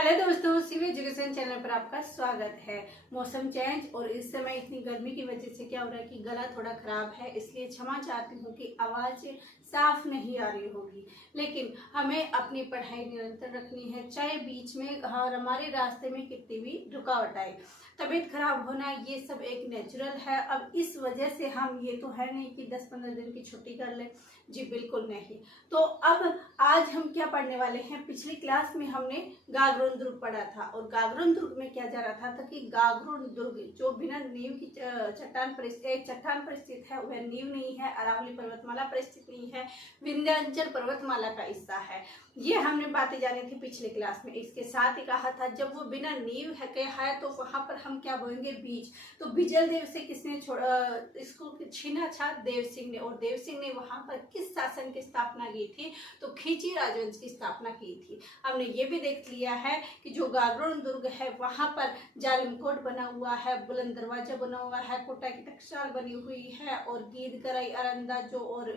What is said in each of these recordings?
Hello दोस्तों, Shiv education channel पर आपका स्वागत है। मौसम चेंज और इस समय इतनी गर्मी की वजह से क्या हो रहा है कि गला थोड़ा खराब है, इसलिए क्षमा चाहती हूँ कि आवाज़ साफ नहीं आ रही होगी। लेकिन हमें अपनी पढ़ाई निरंतर रखनी है, चाहे बीच में और हमारे रास्ते में कितनी भी रुकावट आए। तबीयत खराब होना ये सब एक नेचुरल है। अब इस वजह से हम ये तो है नहीं कि 10-15 दिन की छुट्टी कर लें, जी बिल्कुल नहीं। तो अब आज हम क्या पढ़ने वाले हैं, पिछली क्लास में हमने गागरोन दुर्ग पढ़ा था और गागरोन दुर्ग में क्या जा रहा था कि गागरोन दुर्ग जो बिना नींव की चट्टान पर स्थित है, वह नींव नहीं है, अरावली पर्वतमाला पर स्थित नहीं है, विंध्याचल पर्वतमाला का हिस्सा है। ये हमने बातें जानी थी पिछले क्लास में। इसके साथ ही कहा था जब वो बिना नींव है तो वहां पर हम क्या बोएंगे, बीज। तो बिजल देव से किसने इसको छीना था, देव सिंह ने। और देव सिंह ने वहां पर किस शासन की स्थापना की थी, तो खींची राजवंश की स्थापना की थी। हमने ये भी देख लिया है कि जो गागरोन दुर्ग है वहां पर जालिम कोट बना हुआ है, बुलंद दरवाजा बना हुआ है, कोटा की टकसाल बनी हुई है और गीद कराई अरंदा जो और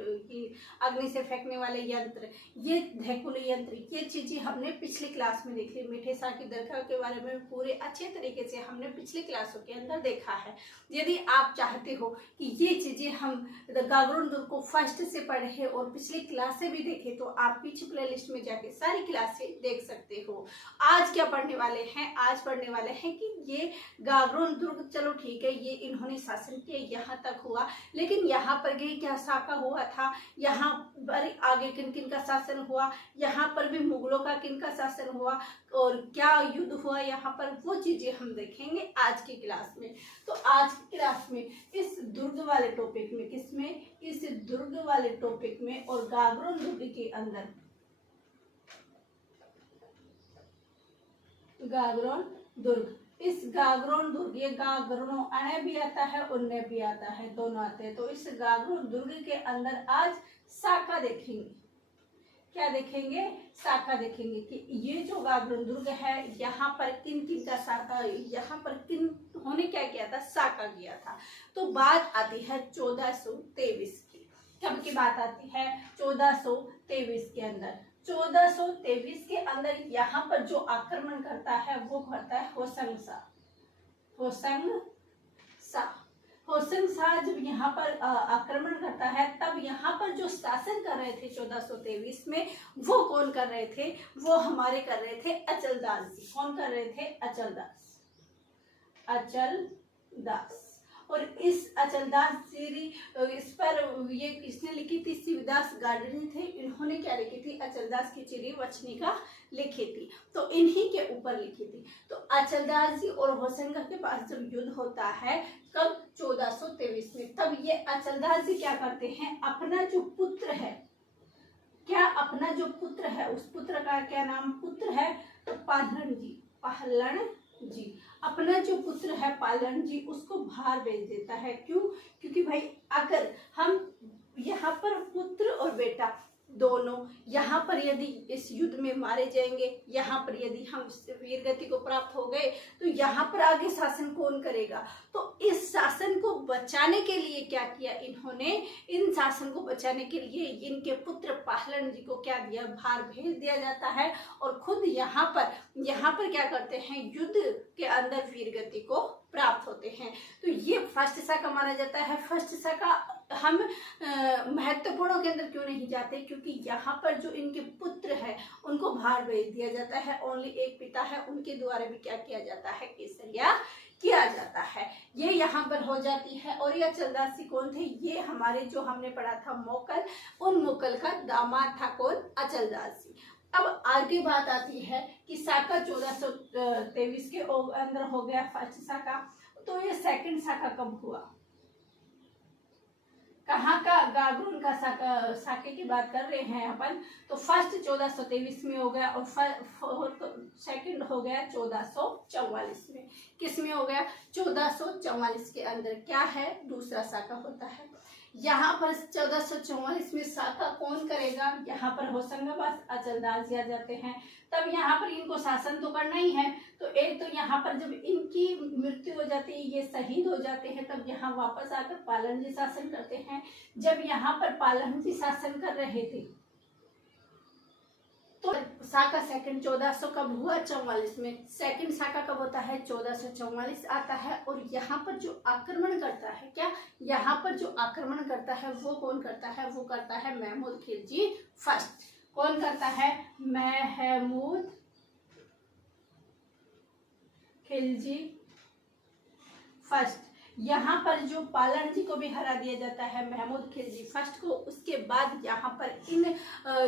अग्नि से फेंकने वाले यंत्र, ये धैकुल यंत्र, ये चीजें हमने पिछली क्लास में देखी। मीठे साग की दरगाह के बारे में पूरे अच्छे तरीके से हमने पिछली क्लासों के अंदर देखा है। यदि आप चाहते हो कि ये चीजें हम गागरोन दुर्ग को फर्स्ट से पढ़े और पिछली क्लासें भी देखे, तो आप पीछे प्लेलिस्ट में जाके सारी क्लासें देख सकते हो। आज क्या पढ़ने वाले हैं, आज पढ़ने वाले हैं कि ये गागरोन दुर्ग, चलो ठीक है, ये इन्होंने शासन किया, यहाँ तक हुआ, लेकिन यहाँ पर गई क्या साका हुआ था, यहाँ पर आगे किन किन का शासन हुआ, यहाँ पर भी मुगलों का किन का शासन हुआ और क्या युद्ध हुआ यहाँ पर, वो चीजें हम देखेंगे आज की क्लास में। तो आज की क्लास में इस दुर्ग वाले टॉपिक में, किसमें, इस दुर्ग वाले टॉपिक में और गागरोन दुर्ग के अंदर, गागरोन दुर्ग, इस गागरोन दुर्ग, ये गागरों अने भी आता है, उन्ने भी आता है, दोनों आते हैं। तो इस गागरोन दुर्ग के अंदर आज साका देखेंगे। क्या देखेंगे, साका देखेंगे कि ये जो गागरोन दुर्ग है यहाँ पर किन किन का साका, यहाँ पर किन होने क्या किया था, साका किया था। तो बात आती है 1423 की। कब की बात आती है, 1423 के अंदर। 1423 के अंदर यहाँ पर जो आक्रमण करता है वो करता है होशंग शाह। होशंग शाह जब यहाँ पर आक्रमण करता है, तब यहाँ पर जो शासन कर रहे थे 1423 में, वो कौन कर रहे थे, वो हमारे कर रहे थे अचलदास जी। कौन कर रहे थे, अचलदास। और इस अचलदास जी, इस पर ये किसने लिखी थी, शिवदास गार्डनी थे, इन्होंने क्या लिखी थी, अचलदास की चिरी वचनिका लिखी थी, तो इन्हीं के ऊपर लिखी थी। तो अचलदास जी और होशंग के पास जब युद्ध होता है, कब, 1423 में, तब ये अचलदास जी क्या करते हैं, अपना जो पुत्र है, क्या अपना जो पुत्र है, उस पुत्र का क्या नाम, पुत्र है पालन जी, अपना जो पुत्र है पालन जी, उसको बाहर भेज देता है। क्यों, क्योंकि भाई अगर हम यहाँ पर पुत्र और बेटा दोनों यहाँ पर यदि इस युद्ध में मारे जाएंगे, यहाँ पर यदि हम वीर गति को प्राप्त हो गए, तो यहाँ पर आगे शासन कौन करेगा। तो इस शासन को बचाने के लिए क्या किया इन्होंने, इन शासन को बचाने के लिए इनके पुत्र पालन जी को क्या दिया, भार भेज दिया जाता है और खुद यहाँ पर क्या करते हैं, युद्ध के अंदर वीर गति को प्राप्त होते हैं। तो ये फर्स्ट शाखा माना जाता है। फर्स्ट शाखा हम महत्वपूर्णों के अंदर क्यों नहीं जाते, क्योंकि यहाँ पर जो इनके पुत्र है उनको भार भेज दिया जाता है, ओनली एक पिता है, उनके द्वारा भी क्या किया जाता है, केसरिया किया जाता है। ये यहाँ पर हो जाती है। और ये अचलदास जी कौन थे, ये हमारे जो हमने पढ़ा था मोकल, उन मोकल का दामाद था कौन, अचलदास जी। अब आगे बात आती है कि साका 1423 के अंदर हो गया फर्स्ट साका। तो ये सेकंड साका कब हुआ, कहाँ का, गागरोन का साके की बात कर रहे हैं अपन। तो फर्स्ट 1423 में हो गया और सेकंड हो गया 1444 में। किस में हो गया, 1444 के अंदर क्या है, दूसरा साका होता है। यहाँ पर 1444 में साका कौन करेगा, यहाँ पर होशंगाबाद अचलदास जी आ जाते हैं। तब यहाँ पर इनको शासन तो करना ही है। तो एक तो यहाँ पर जब इनकी मृत्यु हो जाती है, ये शहीद हो जाते हैं, तब यहाँ वापस आकर पालन जी शासन करते हैं। जब यहाँ पर पालन जी शासन कर रहे थे, तो साका सेकंड 1400 कब हुआ? 44 में। सेकंड साका कब होता है? 1444 आता है। और यहाँ पर जो आक्रमण करता है, क्या यहाँ पर जो आक्रमण करता है वो कौन करता है? वो करता है महमूद खिलजी फर्स्ट। कौन करता है? महमूद खिलजी फर्स्ट। यहाँ पर जो पालन जी को भी हरा दिया जाता है महमूद खिलजी फर्स्ट को, उसके बाद यहाँ पर इन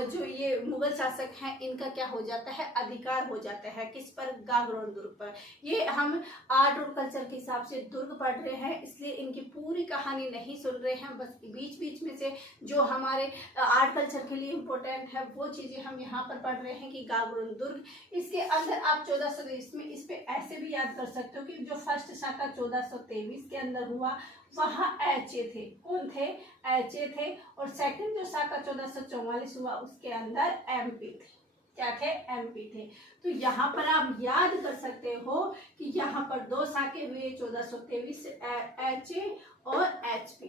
जो ये मुगल शासक हैं इनका क्या हो जाता है? अधिकार हो जाता है। किस पर? गागरोन दुर्ग पर। ये हम आर्ट और कल्चर के हिसाब से दुर्ग पढ़ रहे हैं, इसलिए इनकी पूरी कहानी नहीं सुन रहे हैं, बस बीच बीच में से जो हमारे आर्ट कल्चर के लिए इम्पोर्टेंट है वो चीजें हम यहाँ पर पढ़ रहे हैं कि गागरोन दुर्ग। इसके अंदर आप 1420 में इस पे ऐसे भी याद कर सकते हो कि जो फर्स्ट शाखा 1423 के अंदर हुआ वहां एचए थे। कौन थे? एचए थे। और सेकंड जो शाखा 1444 हुआ उसके अंदर एमपी थे। क्या थे? एमपी थे। तो यहाँ पर आप याद कर सकते हो कि यहाँ पर दो शाखे हुए 1423 एचए और एचपी।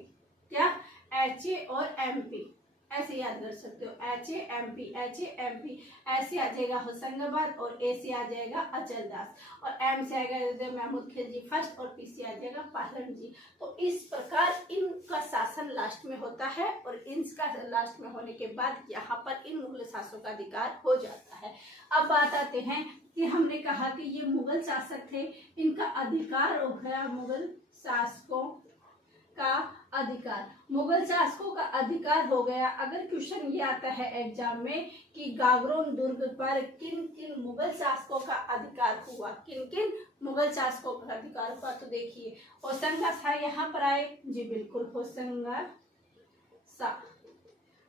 क्या? एचए और एमपी, ऐसे याद कर सकते हो। एचए एमपी, एचए एमपी, ऐसे आ जाएगा होशंगाबाद और ए से आ जाएगा अचलदास और एम से आएगा महमूद खिलजी फर्स्ट और पी से आ जाएगा पालन जी। तो इस प्रकार इनका शासन लास्ट में होता है और इनका लास्ट में होने के बाद यहाँ पर इन मुगल शासकों का अधिकार हो जाता है। अब बात आते हैं कि हमने कहा कि ये मुगल शासक थे, इनका अधिकार हो गया मुगल शासकों का अधिकार। मुगल शासकों का अधिकार हो गया। अगर क्वेश्चन ये आता है एग्जाम में कि गागरोन दुर्ग पर किन किन मुगल शासकों का अधिकार हुआ, किन किन मुगल शासकों का अधिकार हुआ, तो देखिए होशंगा शाह यहाँ पर आए जी, बिल्कुल होशंगा शाह।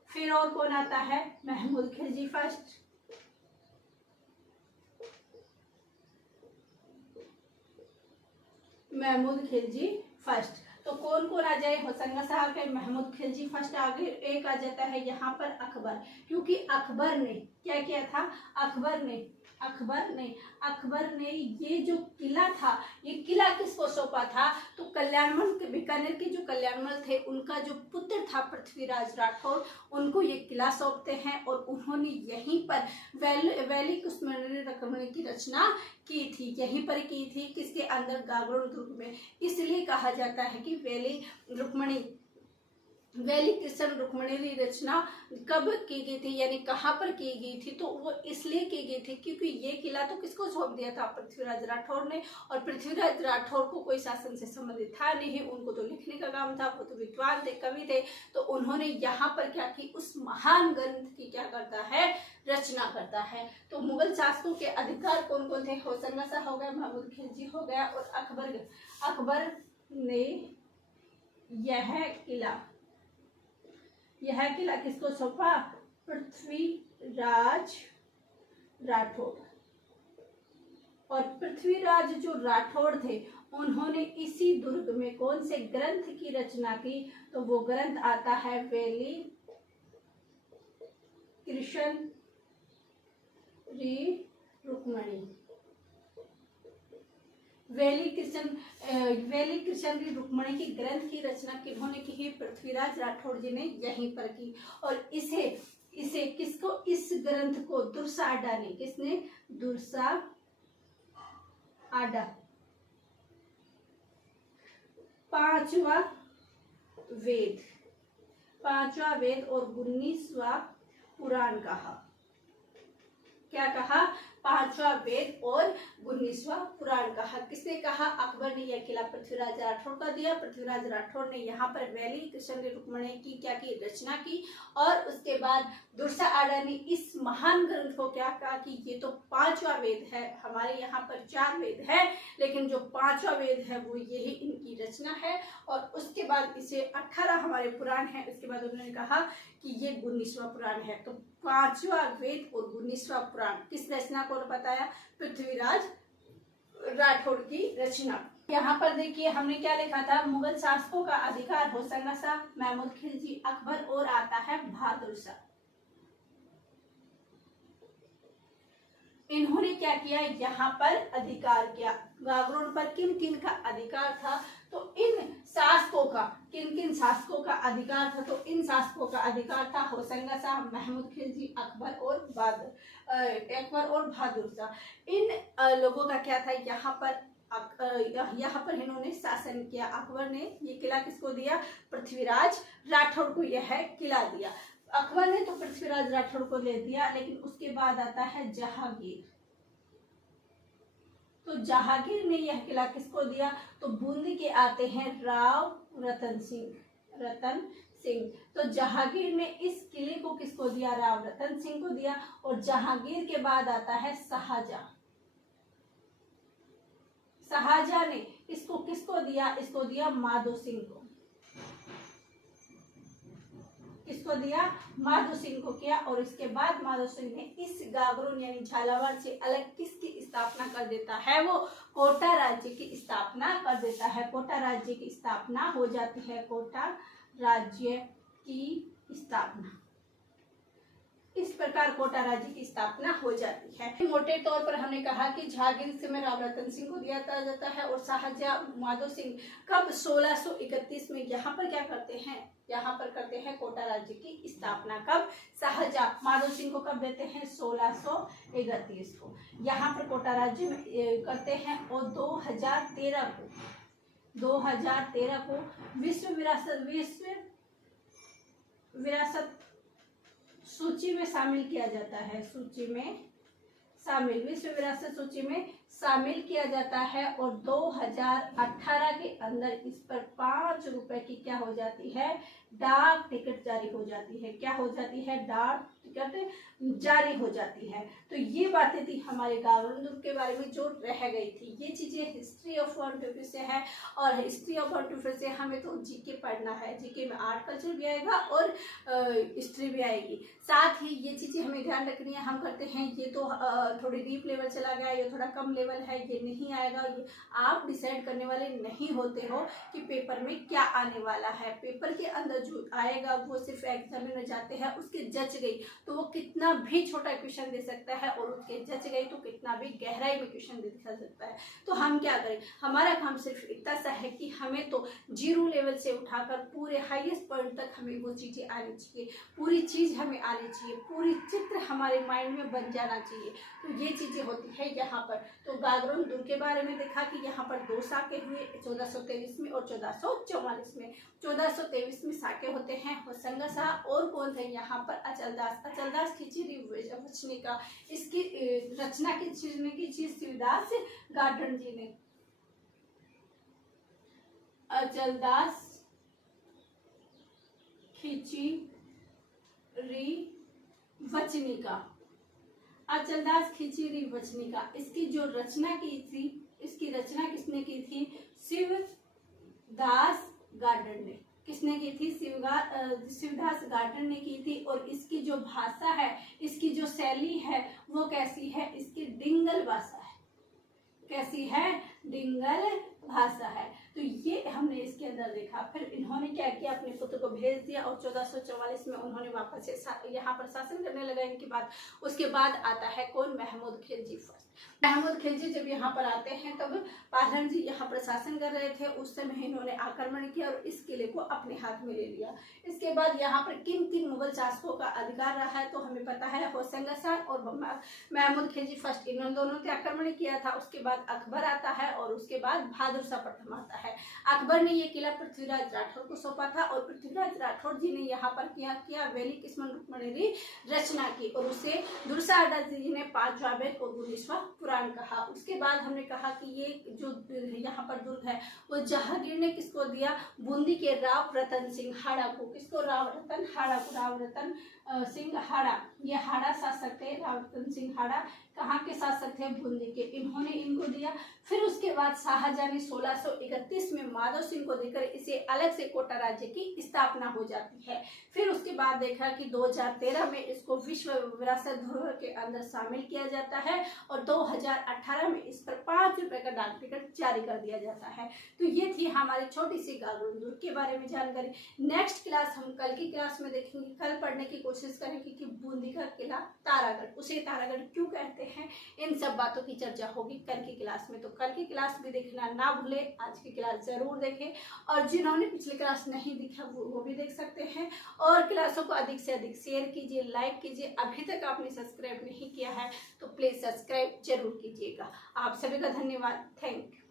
फिर और कौन आता है? महमूद खिलजी फर्स्ट। महमूद खिलजी फर्स्ट। तो कौन कौन आ जाए? होशंगा शाह के महमूद खिलजी फर्स्ट। आगे एक आ जाता है यहाँ पर अकबर, क्योंकि अकबर ने क्या किया था? अकबर ने ये जो किला था, ये किला किसको सौंपा था? तो कल्याणमल, बीकानेर के जो कल्याणमल थे उनका जो पुत्र था पृथ्वीराज राठौर, उनको ये किला सौंपते हैं और उन्होंने यहीं पर वैली कुसुमरी रकमणी की रचना की थी। यहीं पर की थी, किसके अंदर? गागरोन दुर्ग में। इसलिए कहा जाता है कि वैली कृष्ण रुक्मणी रचना कब की गई थी, यानी कहाँ पर की गई थी? तो वो इसलिए की गई थी क्योंकि ये किला तो किसको सौंप दिया था? पृथ्वीराज राठौर ने। और पृथ्वीराज राठौर को कोई शासन से संबंधित था नहीं, उनको तो लिखने का काम था, वो तो विद्वान थे, कवि थे। तो उन्होंने यहाँ पर क्या की? उस महान ग्रंथ की क्या करता है? रचना करता है। तो मुगल शासकों के अधिकार कौन कौन थे? होशंगा शाह हो गया, महमूद खिलजी हो गया और अकबर ने यह किला किसको सौंपा? पृथ्वीराज राठौर। और पृथ्वीराज जो राठौड़ थे उन्होंने इसी दुर्ग में कौन से ग्रंथ की रचना की? तो वो ग्रंथ आता है वैली कृष्ण रुक्मणी। वैली कृष्ण रुक्मणी की ग्रंथ की रचना किन्होंने की? पृथ्वीराज राठौड़ जी ने यहीं पर की। और इसे किसको? इस ग्रंथ को दुर्सा आडा ने, किसने? दुर्सा आडा पांचवा वेद और 19वां पुराण कहा। क्या कहा? पांचवा वेद और 19वां पुराण कहा। किसने कहा? अकबर ने यह किला पृथ्वीराज राठौर का दिया। पृथ्वीराज राठौर ने यहाँ पर वैली कृष्ण रुक्मणी की क्या की? रचना की। और उसके बाद दुर्सा आडा ने इस महान ग्रंथ को क्या कहा कि ये तो पांचवा वेद है, हमारे यहाँ पर 4 वेद है, लेकिन जो पांचवा वेद है वो यही इनकी रचना है। और उसके बाद इसे 18 हमारे पुराण है, उसके बाद उन्होंने कहा कि ये 19वां पुराण है। तो 5वां वेद और 19वां पुराण किस रचना को बताया? पृथ्वीराज राठौड़ की रचना। यहाँ पर देखिए हमने क्या लिखा था? मुगल शासकों का अधिकार होशंगा शाह, महमूद खिलजी, अकबर और आता है बहादुर शाह। इन्होंने क्या किया? यहाँ पर अधिकार किया। गागरोन पर किन किन का अधिकार था? तो इन शासकों का, किन किन शासकों का अधिकार था, तो इन शासकों का अधिकार था होशंगा शाह, महमूद खिलजी, अकबर और बहादुर शाह। इन लोगों का क्या था, यहाँ पर इन्होंने शासन किया। अकबर ने ये किला किसको दिया, पृथ्वीराज राठौड़ को यह किला दिया। अकबर ने तो पृथ्वीराज राठौड़ को ले दिया, लेकिन उसके बाद आता है जहांगीर। तो जहांगीर ने यह किला किसको दिया, तो बूंदी के आते हैं राव रतन सिंह। तो जहांगीर ने इस किले को किसको दिया, राव रतन सिंह को दिया। और जहांगीर के बाद आता है शाहजहां। शाहजहां ने इसको किसको दिया, इसको दिया माधो सिंह को। किसको दिया, माधो सिंह को किया। और इसके बाद माधो सिंह ने इस गागरोन यानी झालावाड़ से अलग किसकी स्थापना कर देता है, वो कोटा राज्य की स्थापना कर देता है। कोटा राज्य की स्थापना हो जाती है, कोटा राज्य की स्थापना। इस प्रकार कोटा राज्य की स्थापना हो जाती है। मोटे तौर पर हमने कहा कि जहांगीर में राव रतन सिंह को दिया जाता है और शाहजहां माधो सिंह कब 1631 में यहाँ पर क्या करते हैं, यहाँ पर करते हैं कोटा राज्य की स्थापना। कब, शाहजहां माधो सिंह को कब देते हैं, 1631 को यहाँ पर कोटा राज्य में करते हैं। और 2013 को विश्व विरासत सूची में शामिल किया जाता है, विश्व विरासत सूची में शामिल किया जाता है। और 2018 के अंदर इस पर 5 रुपए की क्या हो जाती है, डाक टिकट जारी हो जाती है। क्या हो जाती है, डाक टिकट जारी हो जाती है। तो ये बातें थी हमारे गागरोन दुर्ग के बारे में जो रह गई थी। ये चीजें हिस्ट्री ऑफ 125 से है, और हिस्ट्री ऑफ 125 से हमें तो जीके पढ़ना है। जीके में आर्ट कल्चर भी आएगा और हिस्ट्री भी आएगी। साथ ही ये चीजें हमें ध्यान रखनी है। हम करते हैं ये तो थोड़ी डीप लेवल चला गया, ये थोड़ा कम लेवल है, ये नहीं आएगा। ये आप डिसाइड करने वाले नहीं होते हो कि पेपर में क्या आने वाला है। पेपर के अंदर जो आएगा वो सिर्फ एग्जाम में जाते हैं, उसके जच गई तो वो कितना भी छोटा क्वेश्चन दे सकता है, और उसके जच गई तो कितना भी गहराई में क्वेश्चन दिखा सकता है। तो हम क्या करें, हमारा काम सिर्फ इतना सा है कि हमें तो 0 लेवल से उठाकर पूरे हाईएस्ट पॉइंट तक हमें वो चीजें आनी चाहिए, पूरी चीज हमें आनी चाहिए, पूरी चित्र हमारे माइंड में बन जाना चाहिए। तो ये चीजें होती है यहाँ पर। तो गागरोन दुर्ग के बारे में देखा कि यहाँ पर 2 साके हुए 1423 में और 1444 में। 1423 में साके होते हैं होशंगा शाह, और कौन थे यहाँ पर, अचलदास खिचड़ी वचनिका। इसकी रचना की शिवदास गार्डन जी ने। अचलदास खिचड़ी वचनिका, अचलदास खिचड़ी वचनिका। इसकी जो रचना की थी, इसकी रचना किसने की थी, शिवदास गार्डन ने। किसने की थी, शिवदास गार्डन ने की थी। और इसकी जो भाषा है, इसकी जो शैली है वो कैसी है, इसकी डिंगल भाषा है। कैसी है, डिंगल भाषा है। तो ये हमने इसके अंदर देखा। फिर इन्होंने क्या किया, अपने पुत्र को भेज दिया और 1444 में उन्होंने वापस से यहाँ पर शासन करने लगा इनके बाद। उसके बाद आता है कौन, महमूद खिलजी फर्स्ट। महमूद खिलजी जब यहाँ पर आते हैं तब पालहन जी यहाँ पर शासन कर रहे थे। उस समय इन्होंने आक्रमण किया और इस किले को अपने हाथ में ले लिया। इसके बाद यहाँ पर किन किन मुगल शासकों का अधिकार रहा है, तो हमें पता है होशंगा शाह और महमूद खिलजी फर्स्ट, इन दोनों ने आक्रमण किया था। उसके बाद अकबर आता है और उसके बाद बहादुर शाह प्रथम आता है। अकबर ने ये किला पृथ्वीराज राठौड़ को सौंपा था और पृथ्वीराज राठौड़ जी ने यहाँ पर किया वैली किस्मत रुक्मणी रचना की, और उसे दुर्साहदास जी ने 5वां वेद और 19वां पुराण कहा। उसके बाद हमने कहा कि ये जो यहाँ पर दुर्ग है वो जहांगीर ने किसको दिया, बूंदी के राव रतन सिंह हाड़ा को। किसको, राव रतन सिंह हाड़ा। ये हाड़ा शासक थे, राव रतन सिंह हाड़ा कहाँ के शासक थे, बूंदी के। इन्होंने इनको दिया। फिर उसके बाद शाहजहां ने 1631 में माधो सिंह को देकर इसे अलग से कोटा राज्य की स्थापना हो जाती है। फिर उसके बाद देखा कि 2013 में इसको विश्व विरासत धरोहर के अंदर शामिल किया जाता है और 2018 में इस पर 5 रुपए का डाक टिकट जारी कर दिया जाता है। तो ये थी हमारी छोटी सी गागरोन दुर्ग के बारे में जानकारी। नेक्स्ट क्लास हम कल की क्लास में देखेंगे, कल पढ़ने की कोशिश करेंगे कि बूंदी का किला तारागढ़, उसे तारागढ़ क्यों कहते हैं, इन सब बातों की चर्चा होगी कल की क्लास में। तो कल की क्लास भी देखना ना भूले, आज की क्लास जरूर देखें, और जिन्होंने पिछली क्लास नहीं देखा वो भी देख सकते हैं। और क्लासों को अधिक से अधिक शेयर कीजिए, लाइक कीजिए। अभी तक आपने सब्सक्राइब नहीं किया है तो प्लीज सब्सक्राइब जरूर कीजिएगा। आप सभी का धन्यवाद। Thank you.